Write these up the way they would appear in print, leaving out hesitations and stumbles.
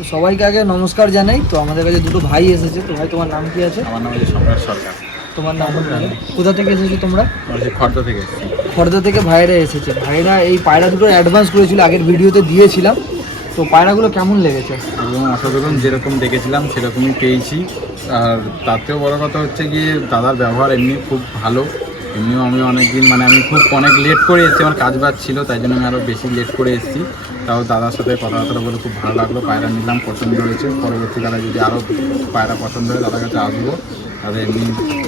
তো সবাইকে আগে নমস্কার জানাই। তো আমাদের কাছে দুটো ভাই এসেছে। তো ভাই তোমার নাম কি আছে? আমার নাম হচ্ছে সম্রাট সরকার। তোমার নাম কোথা থেকে এসেছো তোমরা? আমার হচ্ছে খর্দা থেকে এসেছি। খর্দা থেকে ভাইরা এসেছে। ভাইরা এই পায়রা দুটো অ্যাডভান্স করেছিল, আগের ভিডিওতে দিয়েছিলাম। তো পায়রাগুলো কেমন লেগেছে? একদম অসাধারণ, যেরকম দেখেছিলাম সেরকমই পেয়েছি। আর তাতেও বড় কথা হচ্ছে গিয়ে দাদার ব্যবহার এমনি খুব ভালো। এমনিও আমি অনেক লেট করে এসেছি, আমার কাজ বাজ ছিল, তাই জন্য আমি আরও বেশি লেট করে এসেছি। তাও দাদার সাথে কথাবার্তা বলে খুব ভালো লাগলো। পায়রা নিলাম, পছন্দ হয়েছে। পরবর্তীকালে যদি আরও পায়রা পছন্দ হয় দাদার কাছে আসবো। তাহলে এমনি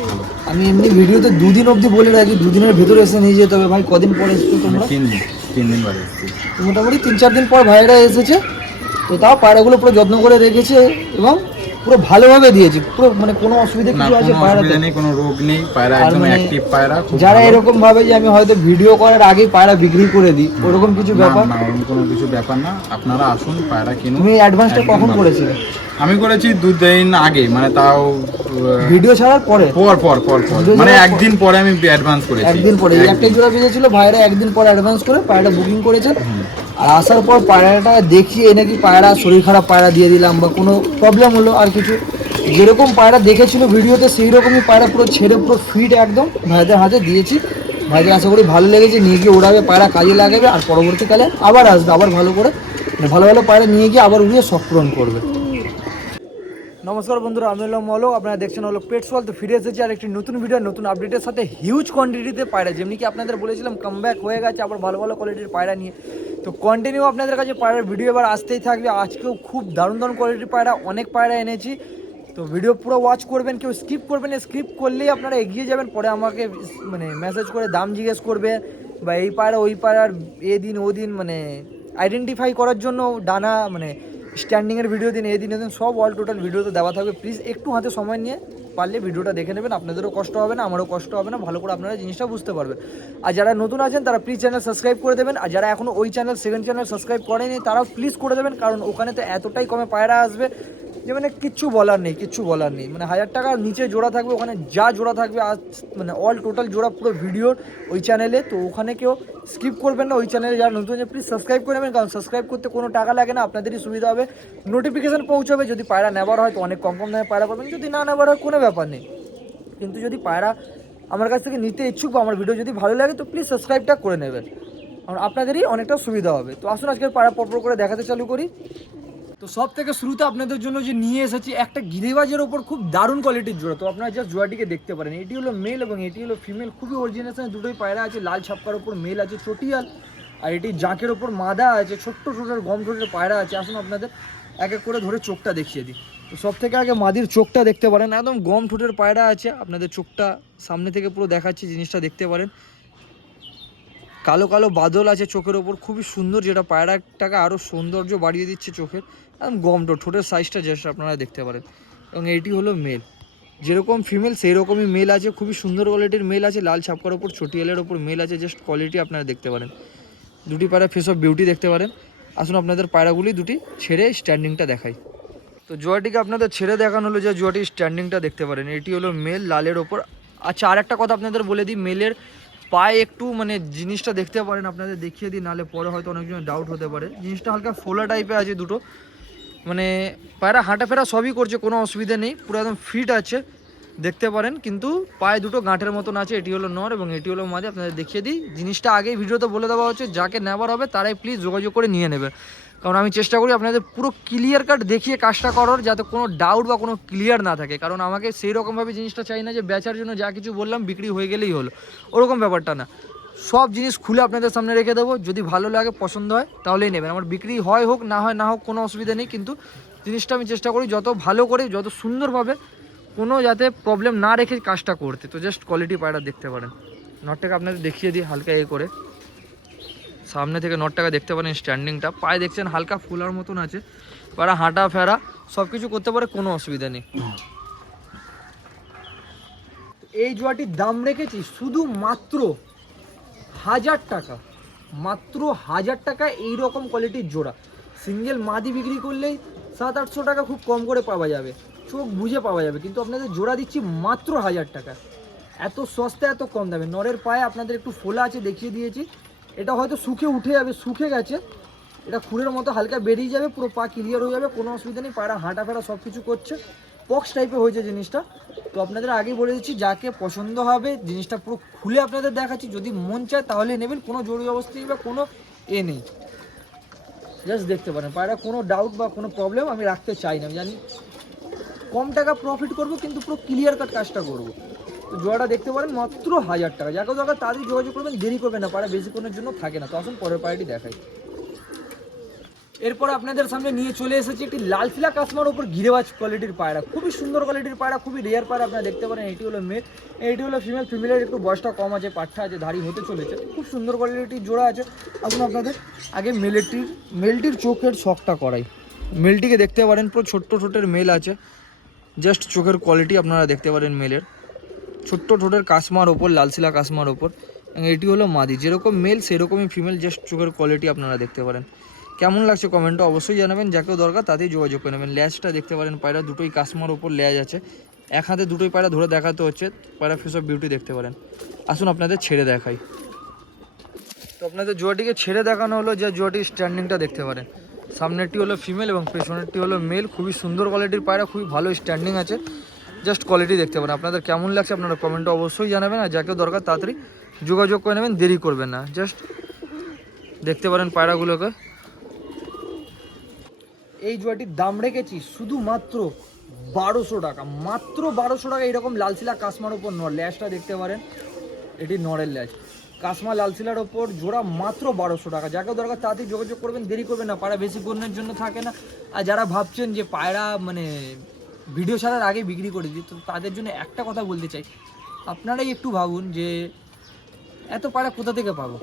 ভালো। আমি এমনি ভিডিওতে 2 দিন অবধি বলে রাখি, 2 দিনের ভেতরে এসে নিয়ে যেতে হবে। ভাই কদিন পরে এসেছো তোমরা? 3 দিন বাদে এসেছি। মোটামুটি 3-4 দিন পর ভাইরা এসেছে। তো তাও পায়রাগুলো পুরো যত্ন করে রেখেছে এবং পুরো ভালোভাবে দিয়েছে। পুরো মানে কোনো অসুবিধা কিছু আছে পায়রাতে নেই, কোনো রোগ নেই। পায়রা একদম অ্যাক্টিভ পায়রা। যারা এরকম ভাবে যে আমি হয়তো ভিডিও করার আগেই পায়রা বিক্রি করে দিই, ওরকম কিছু ব্যাপার না, ওরকম কোনো কিছু ব্যাপার না। আপনারা আসুন, পায়রা কিনুন। তুমি অ্যাডভান্সটা কখন করেছিলে? আমি করেছি 2 দিন আগে, মানে তাও ভিডিও ছাড়ার পরে পর মানে একদিন পরে আমি অ্যাডভান্স করেছি। একদিন পরে একটাই জোড়া বেঁচেছিল, ভাইরা একদিন পরে অ্যাডভান্স করে পায়রাটা বুকিং করেছেন। আর আসার পর পায়রাটা দেখিয়ে নাকি পায়রা শরীর খারাপ পায়রা দিয়ে দিলাম বা কোনো প্রবলেম হলো আর কিছু, যেরকম পায়রা দেখেছিল ভিডিওতে সেই রকমই পায়রা পুরো ছেড়ে পুরো ফিট একদম ভাইদের হাতে দিয়েছি। ভাইদের আশা করি ভালো লেগেছে, নিয়ে গিয়ে ওড়াবে, পায়রা কাজে লাগাবে আর পরবর্তীকালে আবার আসবে, আবার ভালো করে ভালো ভালো পায়রা নিয়ে গিয়ে আবার উড়িয়ে শখ পূরণ করবে। নমস্কার বন্ধুরা, আমি হলাম মলো, আপনারা দেখছেন হলো পেটস ওয়ার্ল্ড। তো ফিরে এসেছি আর একটি নতুন ভিডিও, নতুন আপডেটের সাথে হিউজ কোয়ান্টিটিতে পায়রা, যেমনি কি আপনাদের বলেছিলাম কামব্যাক হয়ে গেছে আবার ভালো ভালো কোয়ালিটির পায়রা নিয়ে। তো কন্টিনিউ আপনাদের কাছে পায়রার ভিডিও এবার আসতেই থাকবে। আজকেও খুব দারুণ দারুণ কোয়ালিটির পায়রা, অনেক পায়রা এনেছি। তো ভিডিও পুরো ওয়াচ করবেন, কেউ স্কিপ করবেন না। স্কিপ করলেই আপনারা এগিয়ে যাবেন, পরে আমাকে মানে মেসেজ করে দাম জিজ্ঞেস করবে বা এই পায়রা ওই পায়রার এ দিন ও দিন, মানে আইডেন্টিফাই করার জন্য ডানা মানে স্ট্যান্ডিংয়ের ভিডিও দিন, এই দিন সব অল টোটাল ভিডিওতে দেওয়া থাকবে। প্লিজ একটু হাতে সময় নিয়ে পারলে ভিডিওটা দেখে নেবেন, আপনাদেরও কষ্ট হবে না, আমারও কষ্ট হবে না, ভালো করে আপনারা জিনিসটা বুঝতে পারবেন। আর যারা নতুন আছেন তারা প্লিজ চ্যানেল সাবস্ক্রাইব করে দেবেন, আর যারা এখনও ওই চ্যানেল সেকেন্ড চ্যানেল সাবস্ক্রাইব করেনি তারাও প্লিজ করে দেবেন, কারণ ওখানে তো এতটাই কমে পায়রা আসবে যে মানে কিচ্ছু বলার নেই। মানে 1000 টাকার নিচে জোড়া থাকবে, ওখানে যা জোড়া থাকবে আজ মানে অল টোটাল জোড়া পুরো ভিডিওর ওই চ্যানেলে। তো ওখানে কেউ স্কিপ করবেন না। ওই চ্যানেলে যারা নতুন আছে প্লিজ সাবস্ক্রাইব করে নেবেন, কারণ সাবস্ক্রাইব করতে কোনো টাকা লাগে না, আপনাদেরই সুবিধা হবে, নোটিফিকেশান পৌঁছবে। যদি পায়রা নেবার হয় তো অনেক কম দামে পায়রা পাবেন, যদি না নেবার হয় কোনো ব্যাপার নেই। কিন্তু যদি পায়রা আমার কাছ থেকে নিতে ইচ্ছুক বা আমার ভিডিও যদি ভালো লাগে তো প্লিজ সাবস্ক্রাইবটা করে নেবেন, কারণ আপনাদেরই অনেকটা সুবিধা হবে। তো আসুন আজকের পায়রা পরপর করে দেখাতে চালু করি। তো সব থেকে শুরুতে আপনাদের জন্য যে নিয়ে এসেছি একটা গিরিবাজের ওপর খুব দারুণ কোয়ালিটির জোড়া। তো আপনারা জাস্ট জোড়াটিকে দেখতে পারেন, এটি হলো মেল এবং এটি হলো ফিমেল, খুবই অরিজিনেশন দুটোই পায়রা আছে। লাল ছাপকার ওপর মেল আছে চটিয়াল, আর এটি জাঁকের ওপর মাদা আছে, ছোট্ট ছোটোর গম ঠোঁটের পায়রা আছে। আসুন আপনাদের এক এক করে ধরে চোখটা দেখিয়ে দিই। তো সব থেকে আগে মাদির চোখটা দেখতে পারেন, একদম গম ঠোঁটের পায়রা আছে। আপনাদের চোখটা সামনে থেকে পুরো দেখাচ্ছি, জিনিসটা দেখতে পারেন। কালো কালো বাদল আছে চোখের ওপর, খুবই সুন্দর, যেটা পায়রাটাকে আরও সৌন্দর্য বাড়িয়ে দিচ্ছে চোখের। একদম গমটো ঠোঁটের সাইজটা জাস্ট আপনারা দেখতে পারেন। এবং এইটি হলো মেল, যেরকম ফিমেল সেই রকমই মেল আছে, খুবই সুন্দর কোয়ালিটির মেল আছে। লাল ছাপকার ওপর চটিয়ালের ওপর মেল আছে, জাস্ট কোয়ালিটি আপনারা দেখতে পারেন। দুটি পায়রা ফেস অফ বিউটি দেখতে পারেন। আসুন আপনাদের পায়রাগুলি দুটি ছেড়ে স্ট্যান্ডিংটা দেখাই। তো জোয়াটিকে আপনাদের ছেড়ে দেখানো হলো, যে জোয়াটির স্ট্যান্ডিংটা দেখতে পারেন। এটি হলো মেল লালের ওপর। আচ্ছা, আর একটা কথা আপনাদের বলে দিই, মেলের পায়ে একটু মানে জিনিসটা দেখতে পারেন, আপনাদের দেখিয়ে দিই, নাহলে পরে হয়তো অনেকজনের ডাউট হতে পারে। জিনিসটা হালকা ফোলা টাইপের আছে দুটো, মানে পায়রা হাঁটাফেরা সবই করছে, কোনো অসুবিধা নেই, পুরো একদম ফিট আছে দেখতে পারেন। কিন্তু পায়ে দুটো গাঁটের মতন আছে, এটি হলো নর এবং এটি হলো মাদি। আপনাদের দেখিয়ে দিই, জিনিসটা আগেই ভিডিওতে বলে দেওয়া হচ্ছে, যাকে নেবার হবে তারাই প্লিজ যোগাযোগ করে নিয়ে নেবে, কারণ আমি চেষ্টা করি আপনাদের পুরো ক্লিয়ার কাট দেখিয়ে কাজটা করার, যাতে কোনো ডাউট বা কোনো ক্লিয়ার না থাকে। কারণ আমাকে সেই রকমভাবে জিনিসটা চাই না যে বেচার জন্য যা কিছু বললাম বিক্রি হয়ে গেলেই হলো, ওরকম ব্যাপারটা না। সব জিনিস খুলে আপনাদের সামনে রেখে দেবো, যদি ভালো লাগে পছন্দ হয় তাহলেই নেবেন। আমার বিক্রি হয় হোক না হয় না হোক কোনো অসুবিধা নেই, কিন্তু জিনিসটা আমি চেষ্টা করি যত ভালো করে যত সুন্দরভাবে কোনো যাতে প্রবলেম না রেখে কাজটা করতে। তো জাস্ট কোয়ালিটি পায়রা দেখতে পারেন। নটটাকে আপনাদের দেখিয়ে দিই হালকা এ করে, সামনে থেকে নটটাকে দেখতে পারেন, স্ট্যান্ডিংটা পায়ে দেখছেন হালকা ফুলার মতন আছে। পায়রা হাঁটা ফেরা সব কিছু করতে পারে, কোনো অসুবিধা নেই। এই জোড়াটির দাম রেখেছি শুধু মাত্র 1000 টাকা, মাত্র 1000 টাকা। এইরকম কোয়ালিটির জোড়া সিঙ্গেল মাদি বিক্রি করলেই 700-800 টাকা খুব কম করে পাওয়া যাবে, চোখ বুঝে পাওয়া যাবে, কিন্তু আপনাদের জোড়া দিচ্ছি মাত্র 1000 টাকা। এত সস্তা এত কম দামে। নরের পায়ে আপনাদের একটু ফোলা আছে দেখিয়ে দিয়েছি, এটা হয়তো শুকে উঠে যাবে, শুকে গেছে, এটা খুরের মতো হালকা বেরিয়ে যাবে, পুরো পা ক্লিয়ার হয়ে যাবে, কোনো অসুবিধা নেই। পায়রা হাঁটা ফেরা সব কিছু করছে, পক্স টাইপের হয়েছে জিনিসটা। তো আপনাদের আগেই বলে দিচ্ছি, যাকে পছন্দ হবে জিনিসটা পুরো খুলে আপনাদের দেখাচ্ছি, যদি মন চায় তাহলে নেবেন, কোনো জরুরি অবস্থা নেই বা কোনো নেই, জাস্ট দেখতে পারেন। পায়রা কোনো ডাউট বা কোনো প্রবলেম আমি রাখতে চাই না, আমি জানি কম টাকা প্রফিট করব কিন্তু পুরো ক্লিয়ার কাট কাজটা করব। তো জোড়াটা দেখতে পারেন মাত্র 1000 টাকা, যাকে দরকার তাদের যোগাযোগ করবেন, দেরি করবেন না, পায়রা বেশিক্ষণের জন্য থাকে না। তো আসুন পরের পায়রাটি দেখাই। এরপর আপনাদের সামনে নিয়ে চলে এসেছি একটি লাল ফিলা কাসমার উপর গিরেবাজ কোয়ালিটির পায়রা, খুবই সুন্দর কোয়ালিটির পায়রা, খুবই রেয়ার পায়রা। আপনারা দেখতে পারেন এটি হলো মেল, এটি হলো ফিমেল। ফিমেলের একটু বয়সটা কম আছে, পাঠা আছে, ধাড়ি হতে চলেছে, খুব সুন্দর কোয়ালিটির জোড়া আছে। এখন আপনাদের আগে মেলটির চোখের শখটা করাই। মেলটিকে দেখতে পারেন পুরো ছোট্ট ছোটের মেল আছে, জাস্ট চোখের কোয়ালিটি আপনারা দেখতে পারেন মেলের, ছোট্ট ঠোঁটের কাসমার ওপর, লালশিলা কাসমার ওপর। এটি হলো মাদি, যেরকম মেল সেরকমই ফিমেল, জাস্ট চোখের কোয়ালিটি আপনারা দেখতে পারেন। কেমন লাগছে কমেন্টে অবশ্যই জানাবেন, যাকেও দরকার তাতেই যোগাযোগ করে নেবেন। ল্যাজটা দেখতে পারেন, পায়রা দুটোই কাসমার ওপর ল্যাজ আছে, এক হাতে দুটোই পায়রা ধরে দেখাতে হচ্ছে। পায়রা ফেস অফ বিউটি দেখতে পারেন। আসুন আপনাদের ছেড়ে দেখাই। তো আপনাদের জোয়াটিকে ছেড়ে দেখানো হলো, যে জোয়াটির স্ট্যান্ডিংটা দেখতে পারেন। সামনেরটি হলো ফিমেল এবং পেছনেরটি হলো মেল, খুবই সুন্দর কোয়ালিটির পায়রা, খুবই ভালো স্ট্যান্ডিং আছে, জাস্ট কোয়ালিটি দেখতে পারেন। আপনাদের কেমন লাগছে আপনারা কমেন্টে অবশ্যই জানাবেন, আর যাকেও দরকার তাড়াতাড়ি যোগাযোগ করে নেবেন, দেরি করবেন না। জাস্ট দেখতে পারেন পায়রাগুলোকে। এই জোয়াটির দাম রেখেছি শুধুমাত্র 1200 টাকা, মাত্র 1200 টাকা। এরকম লালশিলা কাসমার ওপর নর, ল্যাজটা দেখতে পারেন, এটি নরের ল্যাজ, কাসমা লালশিলার ওপর জোড়া মাত্র 1200 টাকা। যাকে দরকার তাড়াতাড়ি যোগাযোগ করবেন, দেরি করবেন না, পায়রা বেশি গণ্যের জন্য থাকে না। আর যারা ভাবছেন যে পায়রা মানে ভিডিও ছাড়ার আগে বিক্রি করে দিই, তো তাদের জন্য একটা কথা বলতে চাই, আপনারাই একটু ভাবুন যে এত পায়রা কোথা থেকে পাবো।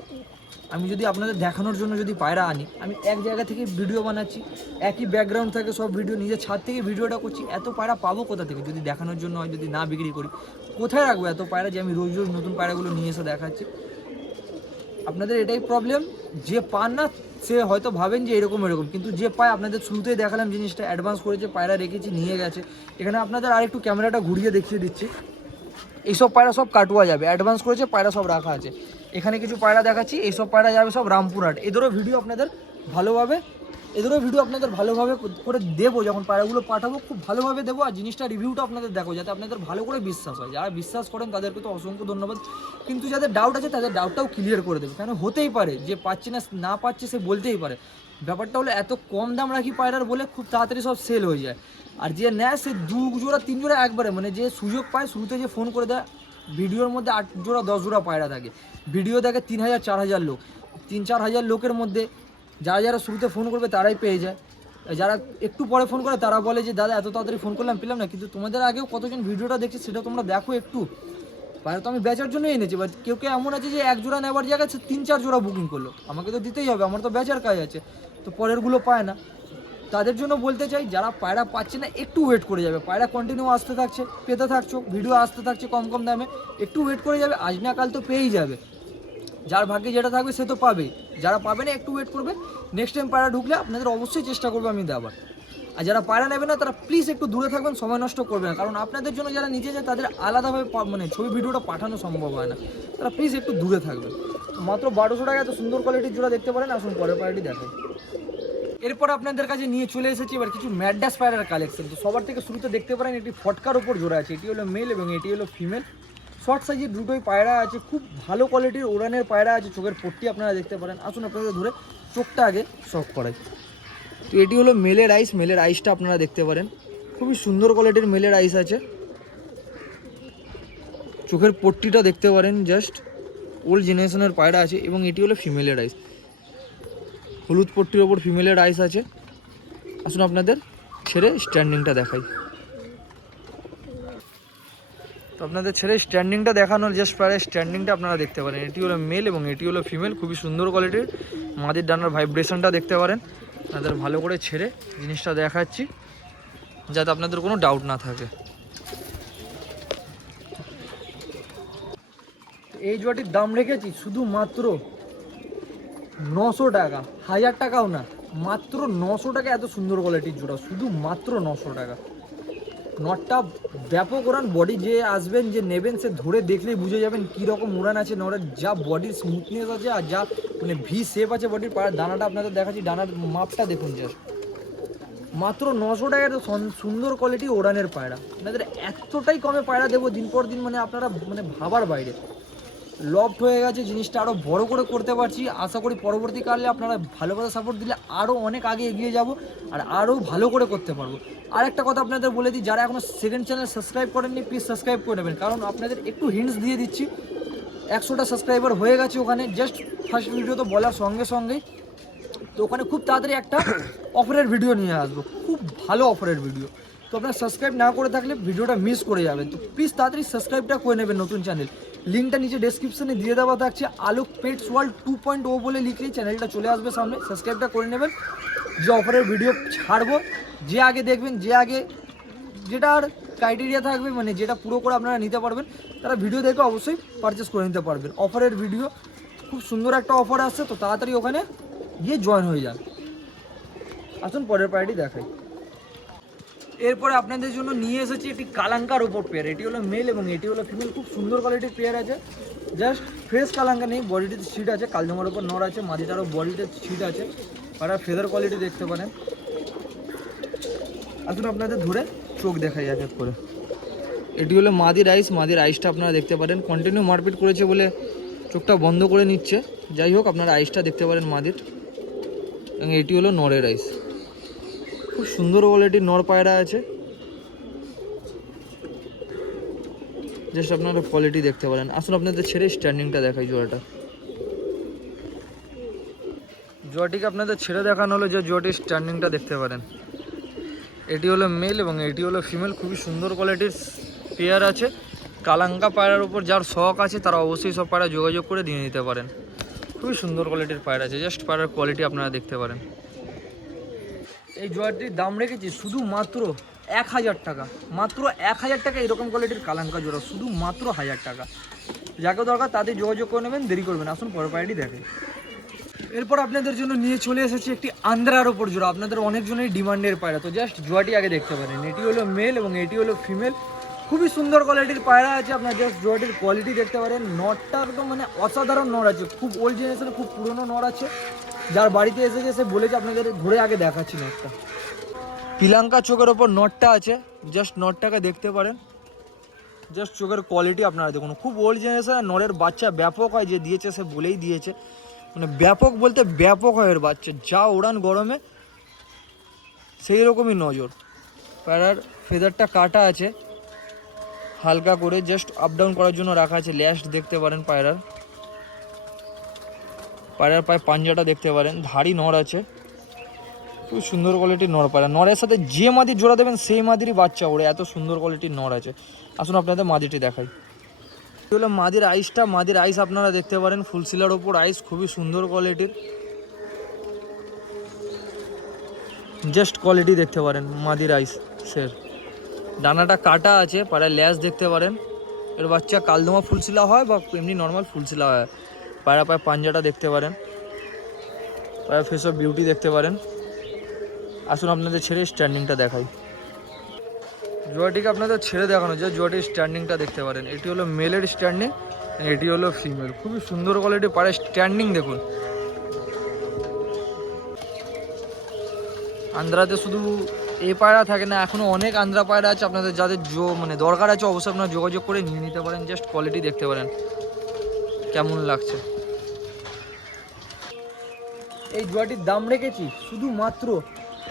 আমি যদি আপনাদের দেখানোর জন্য যদি পায়রা আনি, আমি এক জায়গা থেকে ভিডিও বানাচ্ছি, একই ব্যাকগ্রাউন্ড থাকে সব ভিডিও, নিজের ছাদ থেকে ভিডিওটা করছি, এত পায়রা পাবো কোথা থেকে যদি দেখানোর জন্য হয়, যদি না বিক্রি করি? কোথায় রাখবো এত পায়রা যে আমি রোজ রোজ নতুন পায়রাগুলো নিয়ে এসে দেখাচ্ছি? আপনাদের এটাই প্রবলেম, যে পান না সে হয়তো ভাবেন যে এরকম, কিন্তু যে পায়, আপনাদের শুরুতেই দেখালাম জিনিসটা, অ্যাডভান্স করেছে, পায়রা রেখেছি, নিয়ে গেছে। এখানে আপনাদের আরেকটু ক্যামেরাটা ঘুরিয়ে দেখিয়ে দিচ্ছি, এইসব পায়রা সব কাটুয়া যাবে, অ্যাডভান্স করেছে, পায়রা সব রাখা আছে। এখানে কিছু পায়রা দেখাচ্ছি, এইসব পায়রা যাবে সব রামপুরহাট। এদেরও ভিডিও আপনাদের ভালোভাবে করে দেবো, যখন পায়রাগুলো পাঠাবো খুব ভালোভাবে দেবো, আর জিনিসটা রিভিউটা আপনাদের দেখো, যাতে আপনাদের ভালো করে বিশ্বাস হয়। যারা বিশ্বাস করেন তাদেরকে তো অসংখ্য ধন্যবাদ, কিন্তু যাদের ডাউট আছে তাদের ডাউটটাও ক্লিয়ার করে দেবে। কেন হতেই পারে যে পাচ্ছে না পাচ্ছে, সে বলতেই পারে। ব্যাপারটা হলো এত কম দাম রাখি পায়রার বলে খুব তাড়াতাড়ি সব সেল হয়ে যায়, আর যে নেয় সে 2 জোড়া 3 জোড়া একবারে, মানে যে সুযোগ পায় শুরুতে যে ফোন করে দেয়, ভিডিওর মধ্যে 8 জোড়া 10 জোড়া পায়রা থাকে, ভিডিও দেখে 3000 4000 লোক, 3-4 হাজার লোকের মধ্যে যারা শুরুতে ফোন করবে তারাই পেয়ে যায়। যারা একটু পরে ফোন করে তারা বলে যে দাদা এত তাড়াতাড়ি ফোন করলাম পেলাম না, কিন্তু তোমাদের আগেও কতজন ভিডিওটা দেখছে সেটা তোমরা দেখো একটু। পায়রা তো আমি বেচার জন্য এনেছি, বাট কেউ এমন আছে যে 1 জোড়া নেওয়ার জায়গায় সে 3-4 জোড়া বুকিং করলো, আমাকে তো দিতেই হবে, আমার তো বেচার কাজ আছে, তো পরেরগুলো পায় না। তাদের জন্য বলতে চাই, যারা পায়রা পাচ্ছে না একটু ওয়েট করে যাবে, পায়রা কন্টিনিউ আসতে থাকছে, পেতে থাকছো, ভিডিও আসতে থাকছে কম দামে, একটু ওয়েট করে যাবে, আজ না কাল তো পেয়েই যাবে। যার ভাগ্যে যেটা থাকবে সে তো পাবেই, যারা পাবে না একটু ওয়েট করবে, নেক্সট টাইম পায়রা ঢুকলে আপনাদের অবশ্যই চেষ্টা করবে আমি দেওয়ার। আর যারা পায়রা নেবে না তারা প্লিজ একটু দূরে থাকবেন, সময় নষ্ট করবেন না, কারণ আপনাদের জন্য যারা নিচে যায় তাদের আলাদাভাবে মানে ছবি ভিডিওটা পাঠানো সম্ভব হয় না, তারা প্লিজ একটু দূরে থাকবেন। মাত্র 1200 টাকা এত সুন্দর কোয়ালিটির জোড়া দেখতে পারেন। আসুন পরের পায়রাটি দেখাই। এরপর আপনাদের কাছে নিয়ে চলে এসেছি এবার কিছু ম্যাডাস পায়রার কালেকশন। তো সবার থেকে শুরুতে দেখতে পারেন একটি ফটকার উপর জোড়া আছে, এটি হলো মেল এবং এটি হলো ফিমেল, শর্ট সাইজের দুটোই পায়রা আছে, খুব ভালো কোয়ালিটির ওড়ানের পায়রা আছে, চোখের পট্টি আপনারা দেখতে পারেন। আসুন আপনাদের ধরে চোখটা আগে শখ করাই। তো এটি হলো মেলের আইসটা আপনারা দেখতে পারেন, খুবই সুন্দর কোয়ালিটির মেলের আইস আছে, চোখের পট্টিটা দেখতে পারেন, জাস্ট ওল্ড জেনারেশনের পায়রা আছে। এবং এটি হলো ফিমেলের আইস, হলুদ পট্টির ওপর ফিমেলের আইস আছে। আসুন আপনাদের ছেড়ে স্ট্যান্ডিংটা দেখাই। তো আপনাদের ছেড়ে স্ট্যান্ডিংটা দেখানোর জাস্ট পায়রা স্ট্যান্ডিংটা আপনারা দেখতে পারেন, এটি হলো মেল এবং এটি হলো ফিমেল, খুবই সুন্দর কোয়ালিটির। মাদির ডানার ভাইব্রেশনটা দেখতে পারেন। আপনাদের ভালো করে ছেড়ে জিনিসটা দেখাচ্ছি যাতে আপনাদের কোনো ডাউট না থাকে। এই জোড়াটির দাম রেখেছি শুধুমাত্র 900 টাকা, 1000 টাকাও না, মাত্র 900 টাকা। এত সুন্দর কোয়ালিটির জোড়া শুধুমাত্র 900 টাকা। নটটা ব্যাপক ওড়ান, বডি যে আসবেন যে নেবেন সে ধরে দেখলেই বুঝে যাবেন কী রকম উড়ান আছে নরের, যা বডির স্মুথনেস আছে আর যা মানে ভি শেপ আছে বডির। পায়ের ডানাটা আপনাদের দেখাচ্ছি, ডানার মাপটা দেখুন জাস্ট, মাত্র 900 টাকায় সুন্দর কোয়ালিটি ওড়ানের পায়রা। আপনাদের এতটাই কমে পায়রা দেবো দিন পর দিন, মানে আপনারা মানে ভাবার বাইরে। লফট হয়ে গেছে, জিনিসটা আরও বড় করে করতে পারছি। আশা করি পরবর্তীকালে আপনারা ভালোভাবে সাপোর্ট দিলে আরও অনেক আগে এগিয়ে যাব আর আরও ভালো করে করতে পারবো। আর একটা কথা আপনাদের বলে দিই, যারা এখনও সেকেন্ড চ্যানেল সাবস্ক্রাইব করেননি প্লিজ সাবস্ক্রাইব করে নেবেন, কারণ আপনাদের একটু হিন্টস দিয়ে দিচ্ছি। 100টা সাবস্ক্রাইবার হয়ে গেছে ওখানে, জাস্ট ফার্স্ট ভিডিও তো বলার সঙ্গে সঙ্গেই। তো ওখানে খুব তাড়াতাড়ি একটা অফারের ভিডিও নিয়ে আসবো, খুব ভালো অফারের ভিডিও। তো আপনারা সাবস্ক্রাইব না করে থাকলে ভিডিওটা মিস করে যাবেন, তো প্লিজ তাড়াতাড়ি সাবস্ক্রাইবটা করে নেবেন নতুন চ্যানেল। লিঙ্কটা নিচে ডেসক্রিপশনে দিয়ে দেওয়া থাকছে, আলোক পেটস ওয়ার্ল্ড 2.0 বলে লিখলেই চ্যানেলটা চলে আসবে সামনে, সাবস্ক্রাইবটা করে নেবেন। যে অফারের ভিডিও ছাড়বো যে আগে দেখবেন, যে আগে যেটার ক্রাইটেরিয়া থাকবে মানে যেটা পুরো করে আপনারা নিতে পারবেন, তারা ভিডিও দেখে অবশ্যই পারচেস করে নিতে পারবেন। অফারের ভিডিও খুব সুন্দর একটা অফার আসছে, তো তাড়াতাড়ি ওখানে গিয়ে জয়েন হয়ে যান। আসুন পরের পায়রাটি দেখাই। এরপরে আপনাদের জন্য নিয়ে এসেছি একটি কালাঙ্কার ওপর পেয়ার। এটি হলো মেল এবং এটি হলো ফিমেল, খুব সুন্দর কোয়ালিটির পেয়ার আছে। জাস্ট ফ্রেশ কালাঙ্কা নেই, বডিটিতে সিট আছে, কালজমার ওপর নর আছে, মাদিটারও বডিতে সিট আছে। আর ফেদার কোয়ালিটি দেখতে পারেন। আসুন আপনাদের ধরে চোখ দেখাই এক এক করে। এটি হলো মাদির আইস, মাদির আইসটা আপনারা দেখতে পারেন, কন্টিনিউ মারপিট করেছে বলে চোখটা বন্ধ করে নিচ্ছে। যাই হোক আপনারা আইসটা দেখতে পারেন মাদির। এবং এটি হলো নরের আইস, খুব সুন্দর কোয়ালিটির নর পায়রা আছে। জাস্ট আপনারা কোয়ালিটি দেখতে পারেন। আসুন আপনাদের ছেড়ে স্ট্যান্ডিংটা দেখাই জোয়াটিকে আপনাদের ছেড়ে দেখানো হলো, যে জোয়াটির স্ট্যান্ডিংটা দেখতে পারেন। এটি হলো মেল এবং এটি হলো ফিমেল, খুবই সুন্দর কোয়ালিটির পেয়ার আছে। কালাঙ্কা পায়রার উপর যার শখ আছে তারা অবশ্যই সব পায়রা যোগাযোগ করে নিয়ে নিতে পারেন। খুবই সুন্দর কোয়ালিটির পায়রা আছে, জাস্ট পায়রার কোয়ালিটি আপনারা দেখতে পারেন। এই জোয়াটির দাম রেখেছি শুধুমাত্র 1000 টাকা, মাত্র 1000 টাকা। এরকম কোয়ালিটির কালাঙ্কা জোড়া শুধু মাত্র 1000 টাকা। যাকে দরকার তাদের যোগাযোগ করে নেবেন, দেরি করবেন। আসুন পরের পায়রাটি দেখে। এরপর আপনাদের জন্য নিয়ে চলে এসেছি একটি আন্ধ্রার ওপর জোড়া, আপনাদের অনেকজনের ডিমান্ডের পায়রা। তো জাস্ট জোয়াটি আগে দেখতে পারেন। এটি হলো মেল এবং এটি হলো ফিমেল, খুবই সুন্দর কোয়ালিটির পায়রা আছে। আপনার জাস্ট জোয়াটির কোয়ালিটি দেখতে পারেন। নটটার তো মানে অসাধারণ নর আছে, খুব ওল্ড জেনারেশনের খুব পুরনো নর আছে। যার বাড়িতে এসেছে সে বলেছে আপনাদের ঘুরে আগে দেখাচ্ছি নটটা। পিলাঙ্কা চোখের ওপর নটটা আছে, জাস্ট নটটাকে দেখতে পারেন। জাস্ট চোখের কোয়ালিটি আপনারা দেখুন, খুব ওল্ড জেনারেশন। নরের বাচ্চা ব্যাপক হয়, যে দিয়েছে সে বলেই দিয়েছে, মানে ব্যাপক বলতে ব্যাপক হয় এর বাচ্চা। যা ওড়ান গরমে সেই রকমই নজর। পায়রার ফেদারটা কাটা আছে হালকা করে, জাস্ট আপ ডাউন করার জন্য রাখা আছে। ল্যাস্ট দেখতে পারেন পায়রার পায়ে পাঞ্জাটা দেখতে পারেন, ধাড়ি নর আছে। খুব সুন্দর কোয়ালিটির নর পায়রা। নরের সাথে যে মাদির জোড়া দেবেন সেই মাদিরই বাচ্চা ওড়ে, এত সুন্দর কোয়ালিটির নর আছে। আসুন আপনাদের মাদিটি দেখাই। এই হলো মাদির আইসটা। মাদির আইস আপনারা দেখতে পারেন, ফুলশিলার ওপর আইস, খুবই সুন্দর কোয়ালিটির। জাস্ট কোয়ালিটি দেখতে পারেন মাদির আইস সের। ডানাটা কাটা আছে, পায়রার ল্যাস দেখতে পারেন। এর বাচ্চা কালদমা ফুলশিলা হয় বা এমনি নর্মাল ফুলশিলা হয়। পায়রা পায়ে পাঞ্জাটা দেখতে পারেন, পায়রা ফেস অফ বিউটি দেখতে পারেন। আসুন আপনাদের ছেড়ে স্ট্যান্ডিংটা দেখাই। জোয়াটিকে আপনাদের ছেড়ে দেখানো যায়, জোয়াটির স্ট্যান্ডিংটা দেখতে পারেন। এটি হলো মেলের স্ট্যান্ডিং, এটি হলো ফিমেল। খুবই সুন্দর কোয়ালিটি পায়রা, স্ট্যান্ডিং দেখুন। আন্ধ্রাতে শুধু এই পায়রা থাকে না, এখনও অনেক আন্ধ্রা পায়রা আছে। আপনাদের যাদের মানে দরকার আছে অবশ্যই আপনারা যোগাযোগ করে নিয়ে নিতে পারেন। জাস্ট কোয়ালিটি দেখতে পারেন কেমন লাগছে। এই জোয়াটির দাম রেখেছি শুধুমাত্র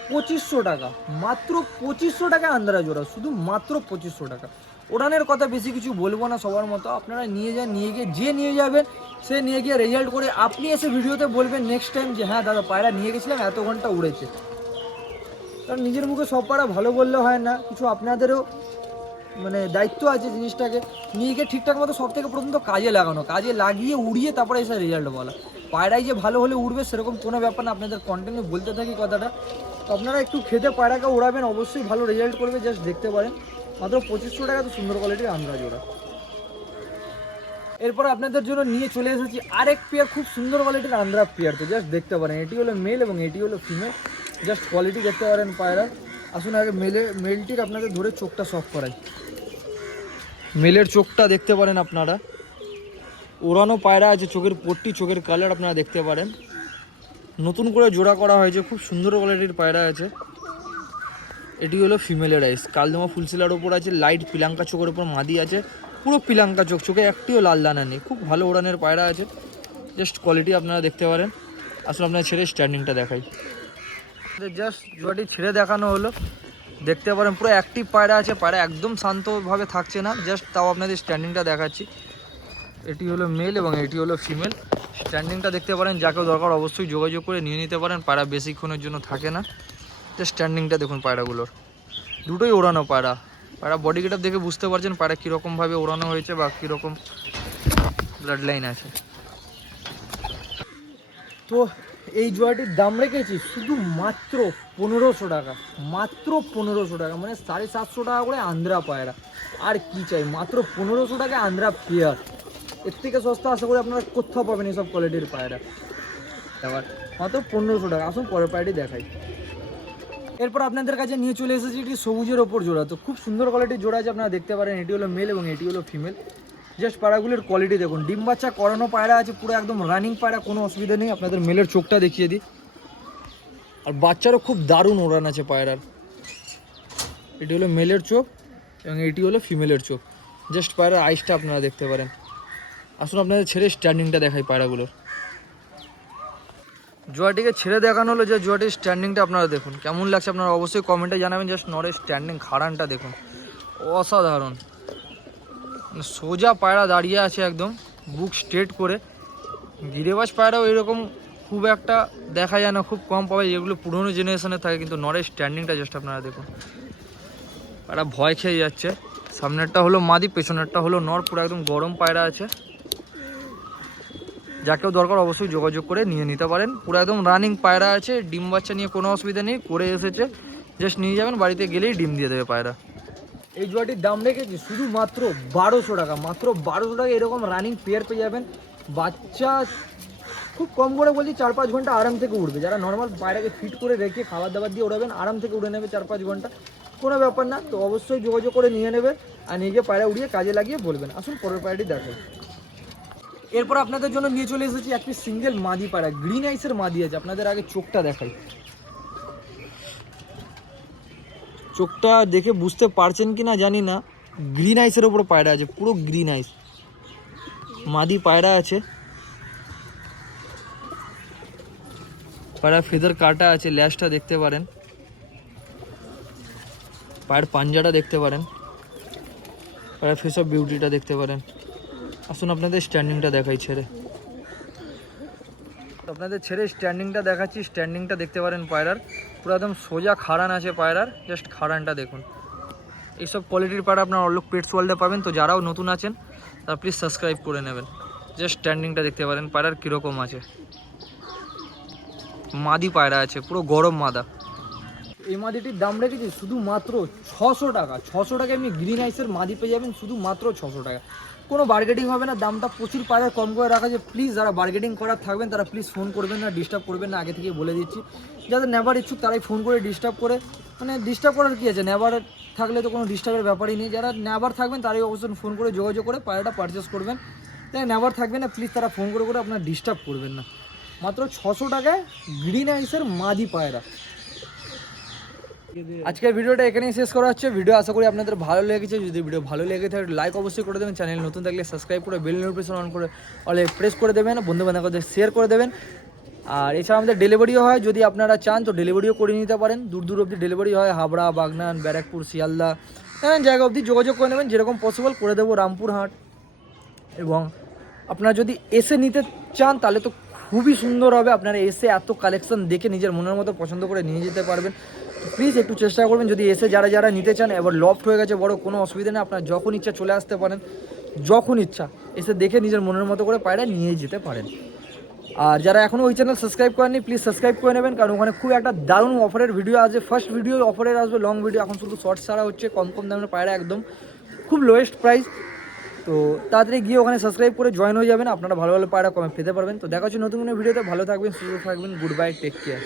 2500 টাকা, মাত্র 2500 টাকা আন্ধ্রা জোড়া, শুধু মাত্র 2500 টাকা। ওড়ানের কথা বেশি কিছু বলবো না, সবার মতো আপনারা নিয়ে যান, নিয়ে গিয়ে যে নিয়ে যাবেন সে নিয়ে গিয়ে রেজাল্ট করে আপনি এসে ভিডিওতে বলবেন নেক্সট টাইম যে হ্যাঁ দাদা পায়রা নিয়ে গেছিলাম, এত ঘন্টা উড়েছে। কারণ নিজের মুখে সব পায়রা ভালো বললে হয় না, কিছু আপনাদেরও মানে দায়িত্ব আছে জিনিসটাকে নিয়ে গিয়ে ঠিকঠাক মতো সব থেকে প্রথম তো কাজে লাগানো, কাজে লাগিয়ে উড়িয়ে তারপরে এসে রেজাল্ট বলা। পায়রাই যে ভালো হলে উড়বে সেরকম কোনো ব্যাপার না, আপনাদের কন্টিনিউ বলতে থাকি কথাটা। তো আপনারা একটু খেতে পায়রাকে উড়াবেন, অবশ্যই ভালো রেজাল্ট করবে। জাস্ট দেখতে পারেন মাত্র 2500 টাকা, তো সুন্দর কোয়ালিটির আন্ধ্রা জোড়া। এরপর আপনাদের জন্য নিয়ে চলে এসেছি আরেক পেয়ার, খুব সুন্দর কোয়ালিটির আন্ধ্রা পেয়ার। তো জাস্ট দেখতে পারেন, এটি হলো মেল এবং এটি হলো ফিমেল। জাস্ট কোয়ালিটি দেখতে পারেন পায়রা, আসুন আগে মেলটির আপনাদের ধরে চোখটা সফ করাই। মেলের চোখটা দেখতে পারেন আপনারা, ওড়ানো পায়রা আছে, চোখের পট্টি, চোখের কালার আপনারা দেখতে পারেন। নতুন করে জোড়া করা হয়েছে, খুব সুন্দর কোয়ালিটির পায়রা আছে। এটি হলো ফিমেলের আইস, কালদমা ফুলশিলার ওপর আছে, লাইট পিলাঙ্কা চোখের ওপর মাদি আছে, পুরো পিলাঙ্কা চোখ, চোখে একটিও লাল দানা নেই, খুব ভালো ওড়ানের পায়রা আছে। জাস্ট কোয়ালিটি আপনারা দেখতে পারেন। আসলে আপনার ছেড়ে স্ট্যান্ডিংটা দেখাই। জাস্ট জোড়াটি ছেড়ে দেখানো হলো, দেখতে পারেন পুরো অ্যাক্টিভ পায়রা আছে, পায়রা একদম শান্তভাবে থাকছে না। জাস্ট তাও আপনাদের স্ট্যান্ডিংটা দেখাচ্ছি। এটি হলো মেল এবং এটি হলো ফিমেল। স্ট্যান্ডিংটা দেখতে পারেন, যাকেও দরকার অবশ্যই যোগাযোগ করে নিয়ে নিতে পারেন, পায়রা বেশিক্ষণের জন্য থাকে না। জাস্ট স্ট্যান্ডিংটা দেখুন পায়রাগুলোর, দুটোই ওড়ানো পায়রা। পায়রা বডি গেটআপ দেখে বুঝতে পারছেন পায়রা কীরকমভাবে ওড়ানো হয়েছে বা কীরকম ব্লাড লাইন আছে। তো এই জোড়াটির দাম রেখেছি শুধু মাত্র 1500 টাকা, মাত্র 1500 টাকা, মানে 750 টাকা করে আন্ধ্রা পায়রা। আর কি চাই, মাত্র 1500 টাকা আন্ধ্রা পেয়ার। এর থেকে সস্তা আশা করি আপনারা কোথাও পাবেন এইসব কোয়ালিটির পায়রা। এবার মাত্র 1500 টাকা। আসুন পরের পায়রাটি দেখাই। এরপর আপনাদের কাছে নিয়ে চলে এসেছি এটি সবুজের ওপর জোড়া। তো খুব সুন্দর কোয়ালিটির জোড়া আছে, আপনারা দেখতে পারেন। এটি হলো মেল এবং এটি হলো ফিমেল। জাস্ট পায়রাগুলির কোয়ালিটি দেখুন, ডিম বাচ্চা করানো পায়রা আছে, পুরো একদম রানিং পায়রা, কোনো অসুবিধা নেই। আপনাদের মেলের চোখটা দেখিয়ে দিই, আর বাচ্চারও খুব দারুণ ওড়ান আছে পায়রার। এটি হলো মেলের চোখ এবং এটি হলো ফিমেলের চোখ। জাস্ট পায়রার আইসটা আপনারা দেখতে পারেন। আসুন আপনাদের ছেড়ে স্ট্যান্ডিংটা দেখাই পায়রাগুলোর। জোয়াটিকে ছেড়ে দেখানো হলো, যে জোয়াটির স্ট্যান্ডিংটা আপনারা দেখুন কেমন লাগছে, আপনারা অবশ্যই কমেন্টে জানাবেন। জাস্ট নরের স্ট্যান্ডিং খাড়ানটা দেখুন, অসাধারণ। সোজা পায়রা দাঁড়িয়ে আছে একদম, বুক স্ট্রেট করে। গিরেবাজ পায়রাও এরকম খুব একটা দেখা যায় না, খুব কম পাবে, যেগুলো পুরনো জেনারেশনে থাকে। কিন্তু নরের স্ট্যান্ডিংটা জাস্ট আপনারা দেখুন, পায়রা ভয় খেয়ে যাচ্ছে। সামনেরটা হলো মাদি, পেছনেরটা হলো নর, পুরো একদম গরম পায়রা আছে। যাকেও দরকার অবশ্যই যোগাযোগ করে নিয়ে নিতে পারেন। পুরো একদম রানিং পায়রা আছে, ডিম বাচ্চা নিয়ে কোনো অসুবিধা নেই, করে এসেছে। জাস্ট নিয়ে যাবেন, বাড়িতে গেলেই ডিম দিয়ে দেবে পায়রা। এই জোড়াটির দাম রেখেছি শুধু মাত্র 1200 টাকা, মাত্র 1200 টাকা। এরকম রানিং পেয়ার পেয়ে যাবেন। বাচ্চা খুব কম করে বলছি 4-5 ঘন্টা আরাম থেকে উঠবে। যারা নর্মাল পায়রাকে ফিট করে রেখে খাবার দাবার দিয়ে উড়াবেন, আরাম থেকে উড়ে নেবে 4-5 ঘন্টা, কোনো ব্যাপার না। তো অবশ্যই যোগাযোগ করে নিয়ে নেবেন আর নিজে পায়রা উড়িয়ে কাজে লাগিয়ে বলবেন। আসুন পরের পায়রাটি দেখেন। এরপর আপনাদের জন্য নিয়ে চলে এসেছি একটি সিঙ্গেল মাদি পায়রা, গ্রিন আইসের মাদি আছে। আপনাদের আগে চোখটা দেখাই, চোখটা দেখে বুঝতে পারছেন কি না জানি না, গ্রিন আইসের ওপর পায়রা আছে, পুরো গ্রিন আইস মাদি পায়রা আছে। পায়রা ফেদার কাটা আছে, ল্যাশটা দেখতে পারেন, পায়ের পাঞ্জাটা দেখতে পারেন, পায়রা ফেস অফ বিউটিটা দেখতে পারেন। আসুন আপনাদের স্ট্যান্ডিংটা দেখাই ছেড়ে। আপনাদের ছেড়ে স্ট্যান্ডিংটা দেখাচ্ছি। স্ট্যান্ডিংটা দেখতে পারেন পায়রার, পুরো একদম সোজা খাড়ান আছে পায়রার। জাস্ট খাড়ানটা দেখুন। এইসব কোয়ালিটির পায়রা আপনার অলোক পেটস ওয়ার্ল্ডে পাবেন। তো যারাও নতুন আছেন তারা প্লিজ সাবস্ক্রাইব করে নেবেন। জাস্ট স্ট্যান্ডিংটা দেখতে পারেন পায়রার কীরকম আছে। মাদি পায়রা আছে, পুরো গরম মাদা। এই মাদিটির দাম রেখেছি শুধু মাত্র 600 টাকা। 600 টাকায় আপনি গ্রিন আইসের মাদি পেয়ে যাবেন শুধু মাত্র 600 টাকা। কোনো বার্গেটিং হবে না, দামটা প্রচুর পায়রা কম করে রাখা আছে। প্লিজ যারা বার্গেটিং করার থাকবেন তারা প্লিজ ফোন করবেন না, ডিস্টার্ব করবেন না, আগে থেকে বলে দিচ্ছি। যাদের নেবার ইচ্ছুক তারাই ফোন করে ডিস্টার্ব করে, মানে ডিস্টার্ব করার কী আছে, নেবার থাকলে তো কোনো ডিস্টার্বের ব্যাপারই নেই। যারা নেবার থাকবেন তারাই অবশ্যই ফোন করে যোগাযোগ করে পায়রাটা পারচেস করবেন। যারা নেবার থাকবে না প্লিজ তারা ফোন করে আপনার ডিস্টার্ব করবেন না। মাত্র 600 টাকায় গ্রিন আইসের মাদি পায়রা। আজকের ভিডিওটা এখানেই শেষ করা হচ্ছে। ভিডিও আশা করি আপনাদের ভালো লেগেছে। যদি ভিডিও ভালো লেগে থাকে লাইক অবশ্যই করে দেবেন, চ্যানেল নতুন থাকলে সাবস্ক্রাইব করে বেল নোটিফিকেশন অন করে অলে প্রেস করে দেবেন, বন্ধু বান্ধবদের শেয়ার করে দেবেন। আর এছাড়া আমাদের ডেলিভারিও হয়, যদি আপনারা চান তো ডেলিভারিও করে নিতে পারেন। দূর দূর অবধি ডেলিভারি হয়, হাবড়া, বাগনান, ব্যারাকপুর, শিয়ালদা, নানান জায়গা অবধি যোগাযোগ করে নেবেন, যেরকম পসিবল করে দেবো। রামপুরহাট। এবং আপনারা যদি এসে নিতে চান তাহলে তো খুবই সুন্দর হবে। আপনারা এসে এত কালেকশন দেখে নিজের মনের মতো পছন্দ করে নিয়ে যেতে পারবেন। প্লিজ একটু চেষ্টা করবেন, যদি এসে যারা যারা নিতে চান। এবার লফট হয়ে গেছে বড়, কোনো অসুবিধা নেই, আপনার যখন ইচ্ছা চলে আসতে পারেন, যখন ইচ্ছা এসে দেখে নিজের মনের মতো করে পায়রা নিয়ে যেতে পারেন। আর যারা এখনও ওই চ্যানেল সাবস্ক্রাইব করেননি প্লিজ সাবস্ক্রাইব করে নেবেন, কারণ ওখানে খুব একটা দারুণ অফারের ভিডিও আসবে। ফার্স্ট ভিডিও অফারের আসবে, লং ভিডিও এখন শুধু শর্টস ছাড়া হচ্ছে। কম কম দামের পায়রা, একদম খুব লোয়েস্ট প্রাইস। তো তাড়াতাড়ি গিয়ে ওখানে সাবস্ক্রাইব করে জয়েন হয়ে যাবেন, আপনারা ভালো ভালো পায়রা কমে পেতে পারবেন। তো দেখা হচ্ছে নতুন কোনো ভিডিওতে। ভালো থাকবেন, সুস্থ থাকবেন, গুড বাই, টেক কেয়ার।